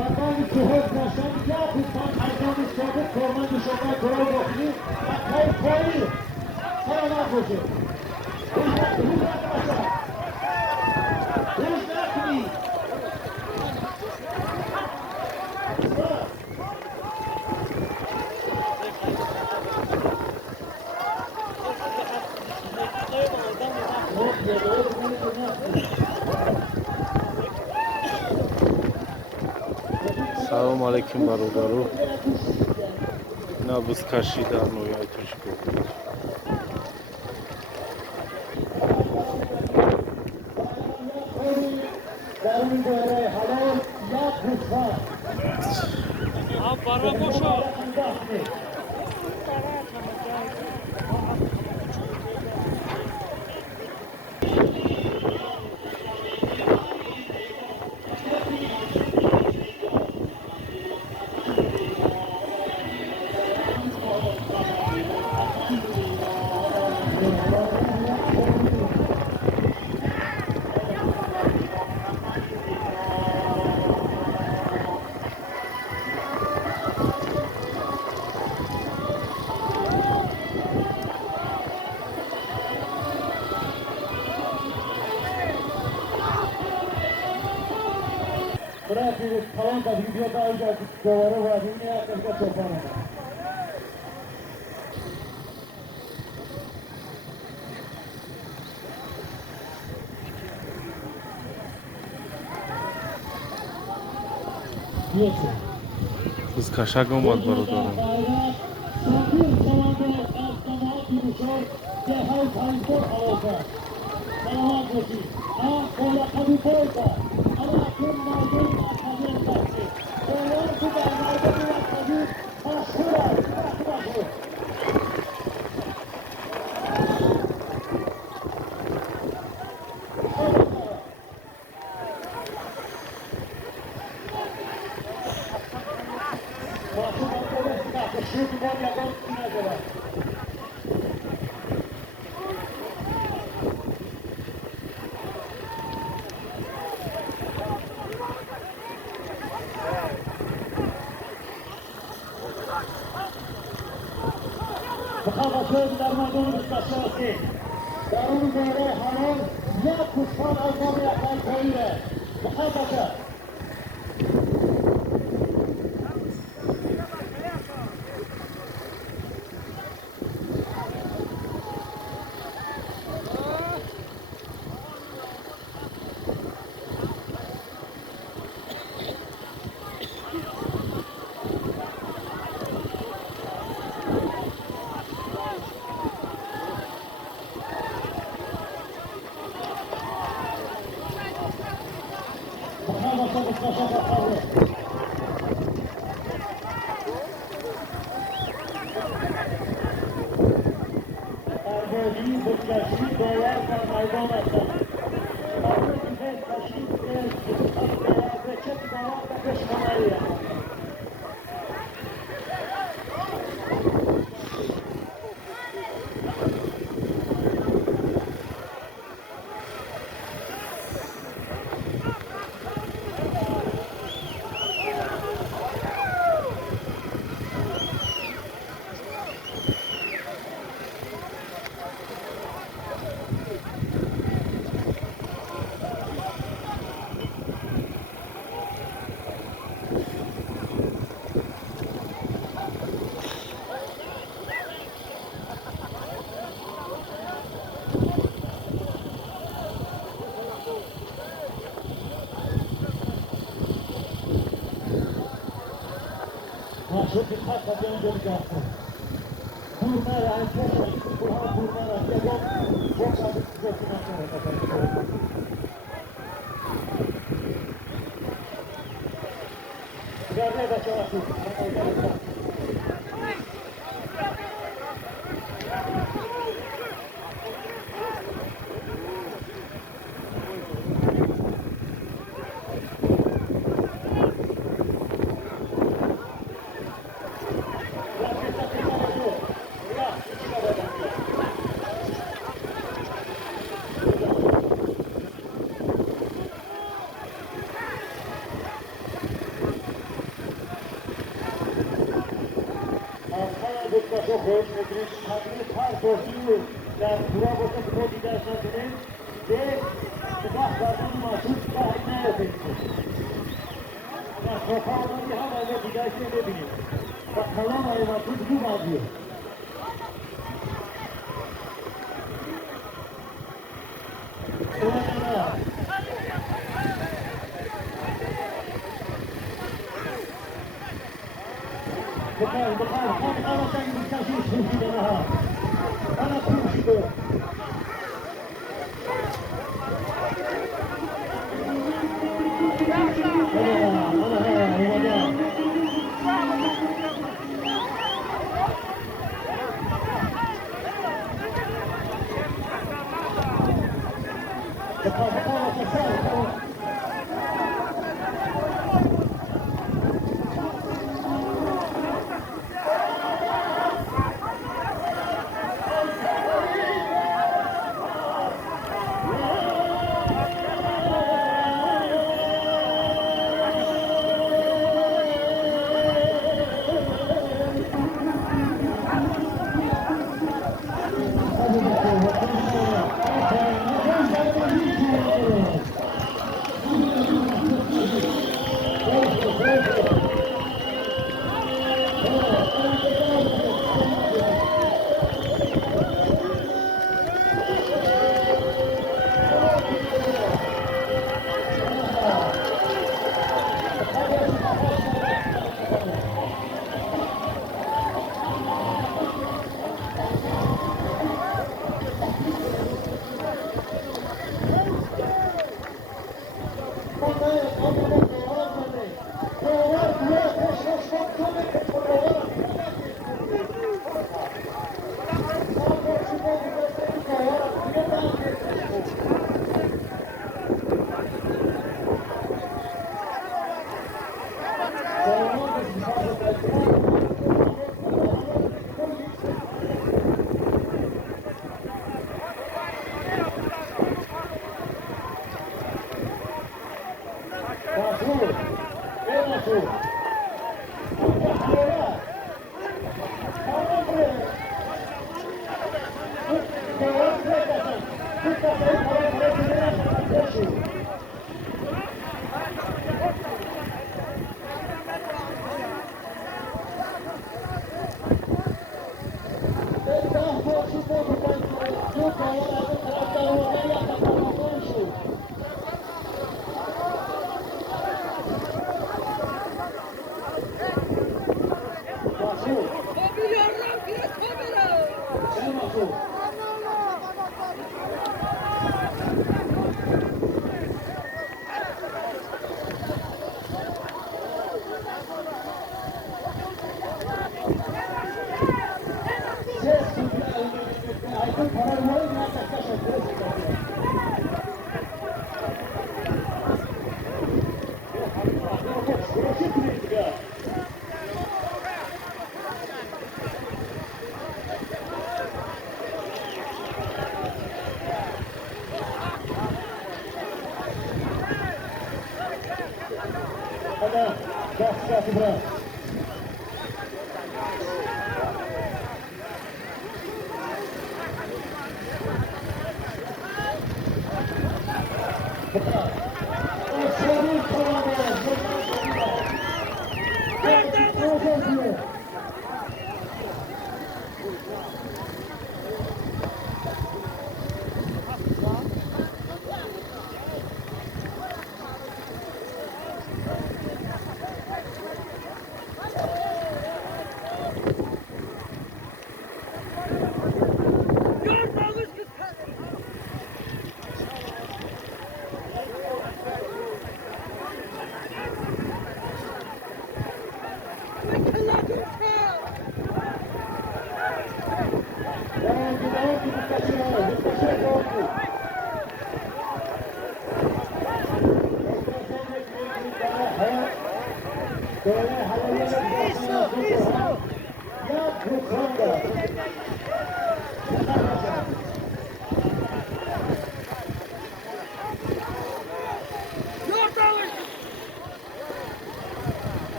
مقامی که حد نشد یا بودن ارزانی صادق کارمند شما کرای داخلی مقای پایی سلامت باشه روز نکنی Салом алейкум бародару. Набуз кашида нояй тушко. درون دایره حلال یک روزها براموشا برای تمام تا ویدیو تا اینجا دوباره وادی میاد که چوپانه Biz kaşak olmadı barодару. مخابطات در مردم دستشاسی درون دایره حرام یک کشفان از نام یکان پاییره مخابطات اربابی بسیاری باور در میدان هستند برای دیگر تشریف به چه باور به کشمانایی شد دقت به اینجا نگاه کن بورمه را این کشش کوها بورمه را یکم بخش از زیتی نکنه گرده بچه ها شد çok hoş Medret Kadri Park Orsu'yu yani Kurabot'un Kodi derslerinin ve Sıvaklardan maçı sahibine efekti. Ama sokağına bir havayla giderse edebilir. Bakalım hayvatı bu vazıyor. Oynana. Bakar, hadi aradan gideceğiz şimdi daha. Bana kurşudu.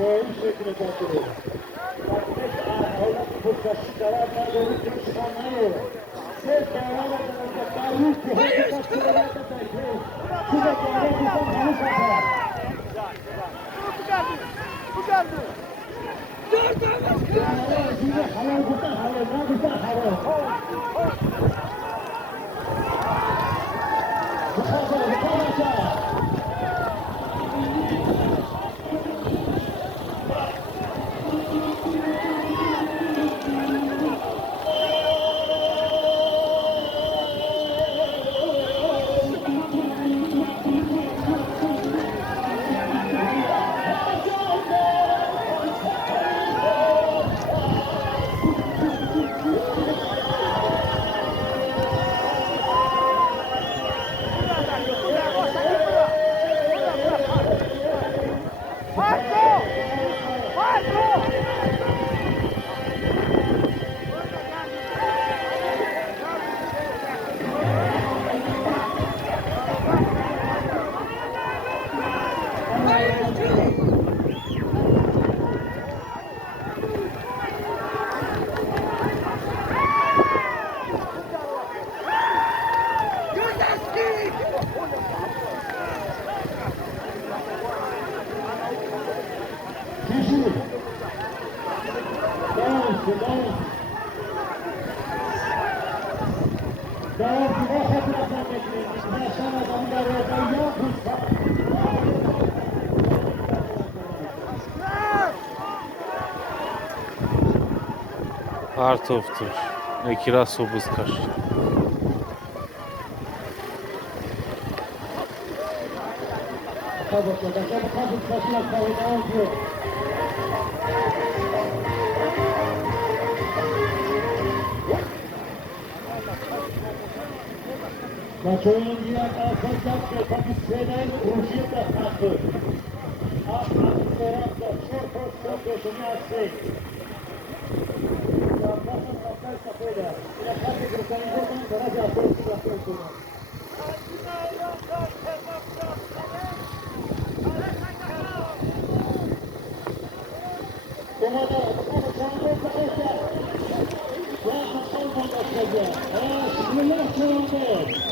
Soğuk şekilde takılıyor. Bakmış ağırlık bu kaşıklara da doğru çıkanlar. Ses bağlamadan önce tarih ki hep kaşıklara da takılıyor. Size göre bu zamanı saklar. Bu geldi. Şimdi hava burada hava, ne burada hava. Bu kadar. Artov'tur. Ekira Sobuzkar. Kaçoyun diğer arkadaşlar ve kapitseler Urjiyet'e kalktı. Akşam Serap'ta çok yaşını açtı. Yapmasın kaplar kapıyla. Yine kapı kırkanıcıdan sana yapıyorsun. Kumada, bu çantada arkadaşlar. Ya kapal başlayacak. Bismillah çantada.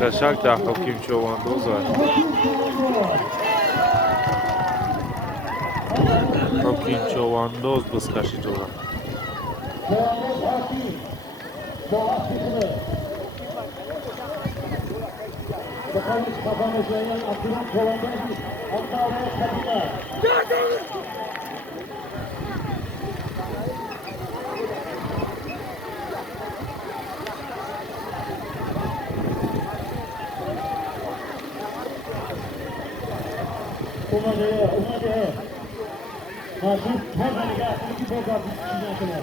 Kaşak da hakim çoğunluğu var. حکیم چواندوز بسکشی جورا چواندوز حکیم شاهد بخواهید خفانه جایان عبدالان چواندوزی حتی آقای خبیله اومده ماشین پازا نگه کنی که بازا چیزا کنه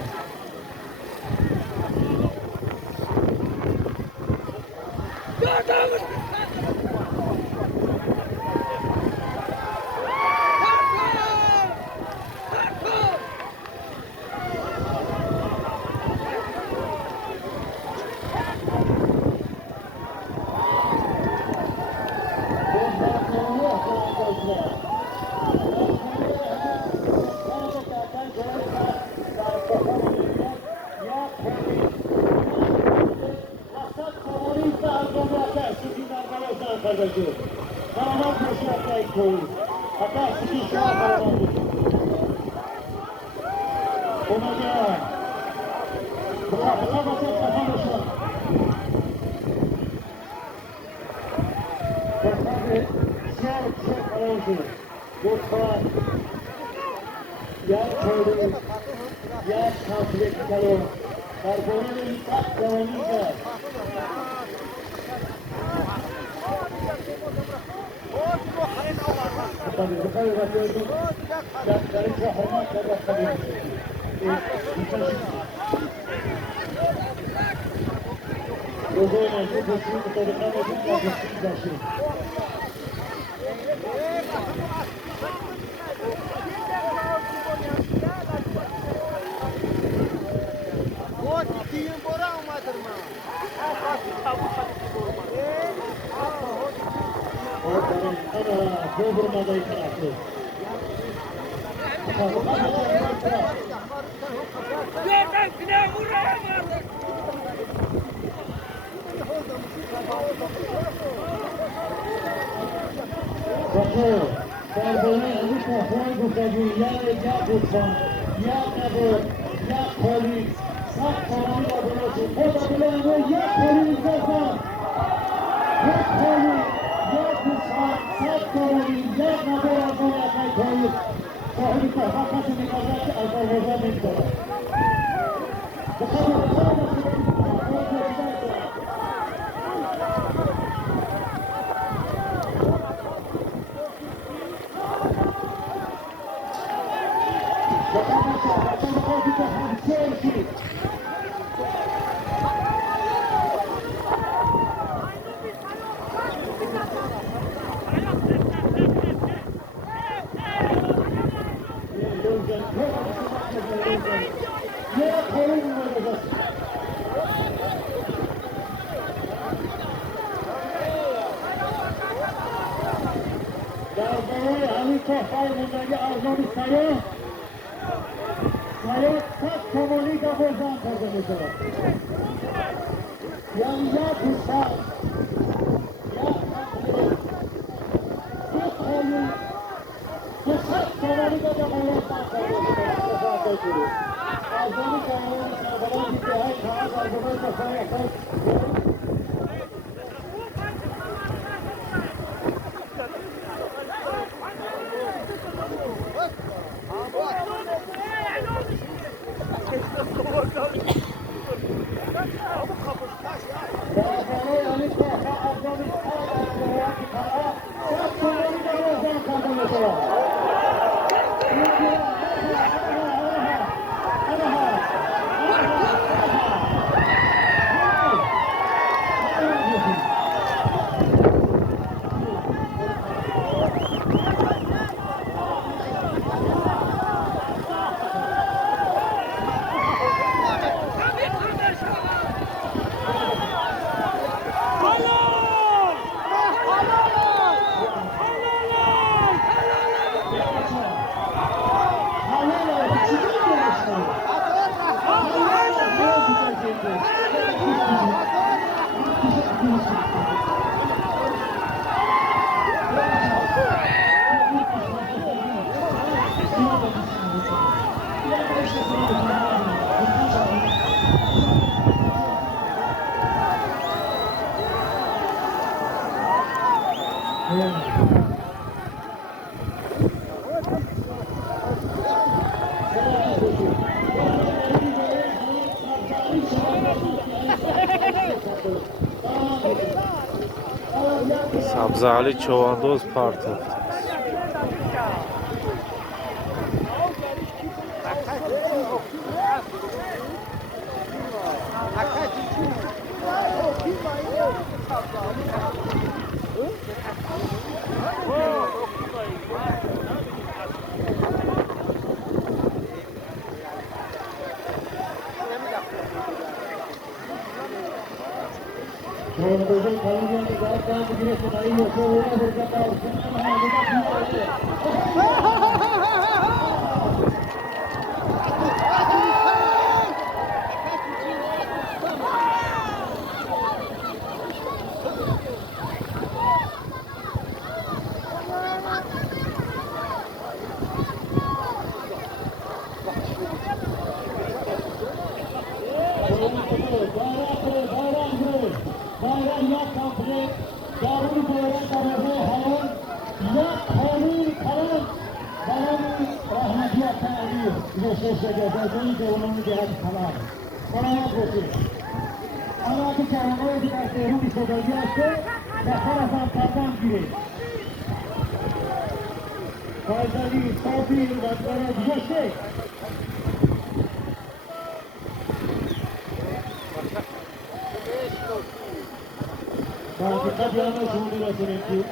لطفا یک کوری یک کانفلیکت کلو در باره این سخت جوانی کرد بخواهی رفته در این چه حرمت کرده خبیر روزای نجوم بسیاری بطورقه بودیم در بسیاری داشتیم Dobro nadaj trafy. Proszę, pardonę, Luka Franku powiedział, ja budzam, ja nebo, ja polis, sak polina wynosi, podobnie ja polis zaznam, ja polis, ja budzam, sak polina, ja nebo, ja polis, صاحب صحبت می‌کند که از آوازه می‌دارد. Sabzali Çovandoz Parti. Çovandozun kalınca zaten bu güneşin ayı yok. Ona burada kalsın. Bayram ya kampı, Darul Bayram tarafı halın, ya kanun kalan, bayramı rahmetiye tanıyor. Bu sesle gezeceğiz de onun cihaz kalan. Salamat olsun. Anadolu çağına edilmesi bir sebebiyatı, ve taraftan taraftan biri. Faydalı, tabi, vatlara güzel. Dikkat yanına sunduğuna gerekli.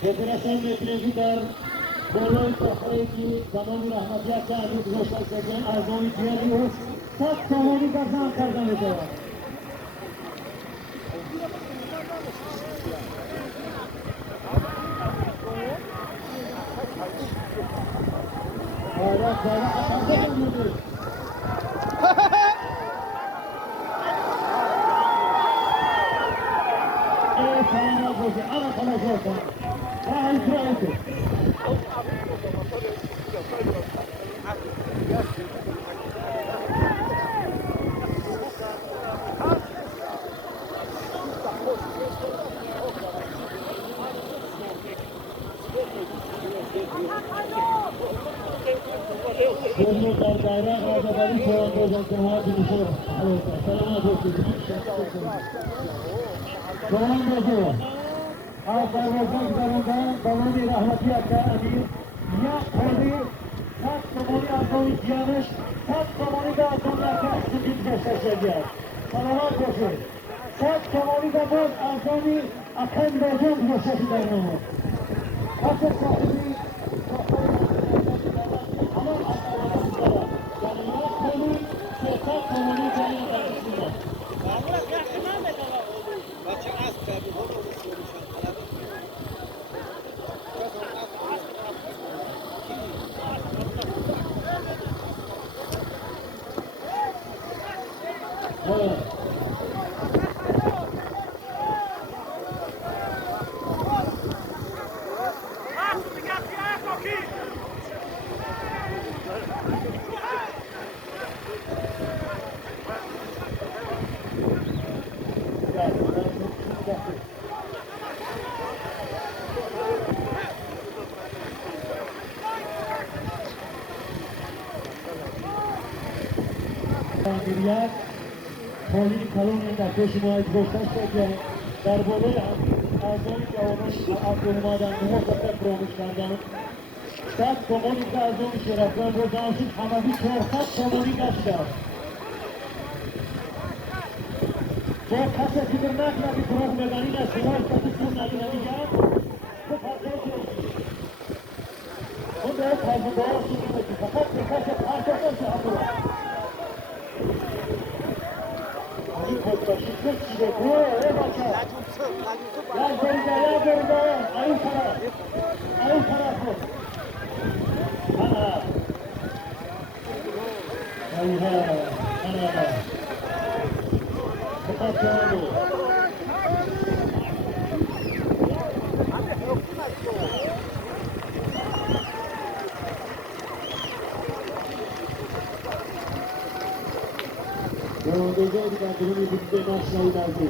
Federasyon metresi dar, Bolay Tafreki, Zaman Rahmetiyat Çağrı, Groşak Sezen, Arzoni Diyaliyoruz. Sak savunu kazanacak. Bayrak atarda dönüyoruz. Salamat olsun. Ana kalacak olsun. Daha icra olsun. Bunu dardara ağabeyleri çoğaltacak cemaat inişi. Salamat olsun. Çoğaltacak. Azerbaycan üzerinden Balani Rahmetiyat'ta Emir, ya Kodi, tat zamanı Azoni Ciyanış, tat zamanı da Azoni'yaka ikinci göstereceğiz. Salamat olsun. Tat zamanı da boz Azoni Akan Bozun göstereceğiz. Kasıt sahibi, ama Azerbaycan'da. Yani ya Kodi, tat zamanı Ciyanış karşısında. Evet. Millet, Polin Kalonya'da peşimayı gösterse darbeleri Azoni Kavanoş Abdülmadan muhakkak kurulmuşlardan Stat Komunika Azoni Şerefler ve Dansız Hamavi Çorkat Komunika Şeref. Çorkat Sesidırmakla bir kurak medanıyla Sıvar Satıksın Ali'ye bu fazla yok. Bu da fazla doğru sürülmesi fakat birkaç parçası Abdülmadan. Şükür size bu bakar. Ya görünce, ayın taraf. Ayın tarafı. Ana. Ayha, ana. Fakat çoğundu. بزرگ در درون بودی نشنایی بردی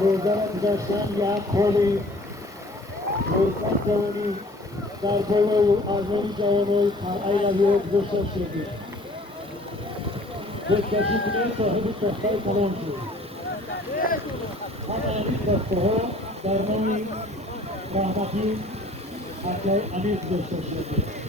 روزه را داشتن یک خولی فرصت جوانی در بالا و آزمانی جوانای قلعه رهی گذاشته شدید بکشی کنه صاحب تختای کلام شد همه این تخته ها در نام رحمتی امیر گذاشته شدید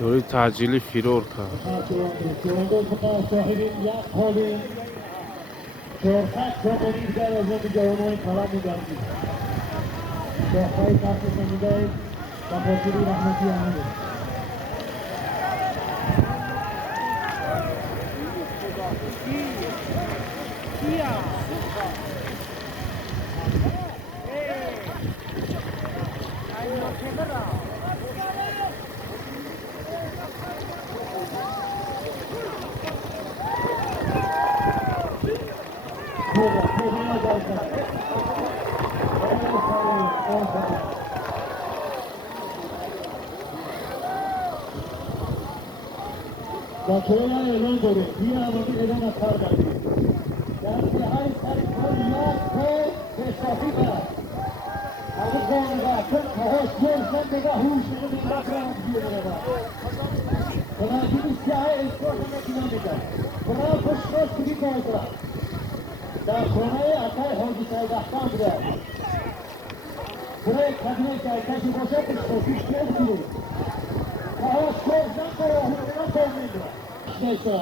یوری تعجیلی فیرور کرد شرفت جمعونی در از این جوانای کلام می‌گردید شاخهای تحت سمیده و باشیری رحمتی امیر بچه‌ها اعلان داریم این عمالی اعلان از کار داریم در انتهای سر کل یک پای احساسی کرد اما قانگاه چون کهاش جرسن نگاه هوش نگاه نگاه کرد بیاره نگاه بنابراین این سیاه اسکاس هم نکنم میکرد بنابراین خوشخواست کنی کار کرد در خانه اکای حاجی ساید احکام بوده برای کدنه که کسی باشه خوشخواستیش کل کنید کهاش جرسن کنه هنگاه کار میده Neyse.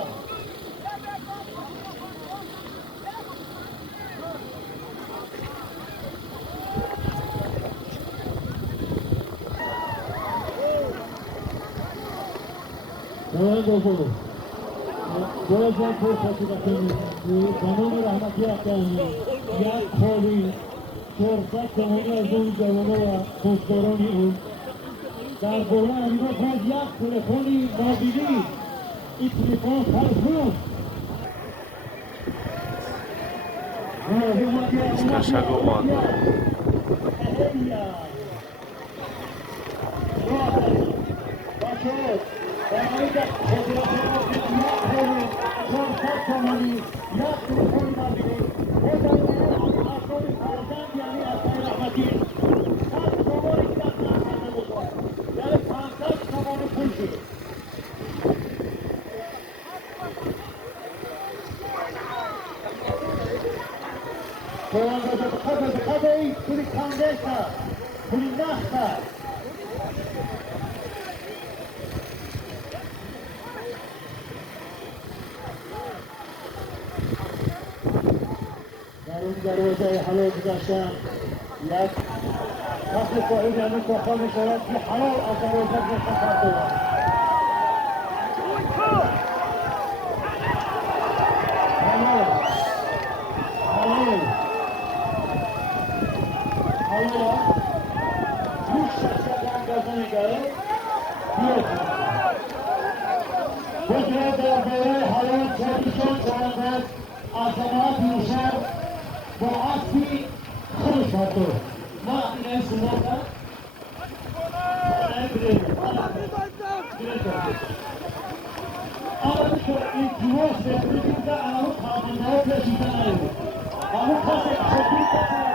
Evet oldu. Böylece bu fasilitini kanunu rahmeti aktarını yak koli çorsak zamanı azın zamanı ve dostlarını ol. Dar bola anında faz yak telefoni mobili telefon farklı. Скажа команда. Kadei kuri kandesa, kuri nahta. در اون دروازه حلال گذاشتن یک فصل صاحب یعنی کفا میشود که حلال از دروازه گذاشتن کرده حلال حلال حلال هیچ شخصیت اندازه میگه بیاد بجرد در دوره حلال چهارشان شوندد از جماعت یوشر با اصلی خروش کرده ما این اسم موقع اما که این جواز بکنید که اما کامنده ها پیشیده نهید اما کسی خودی کسی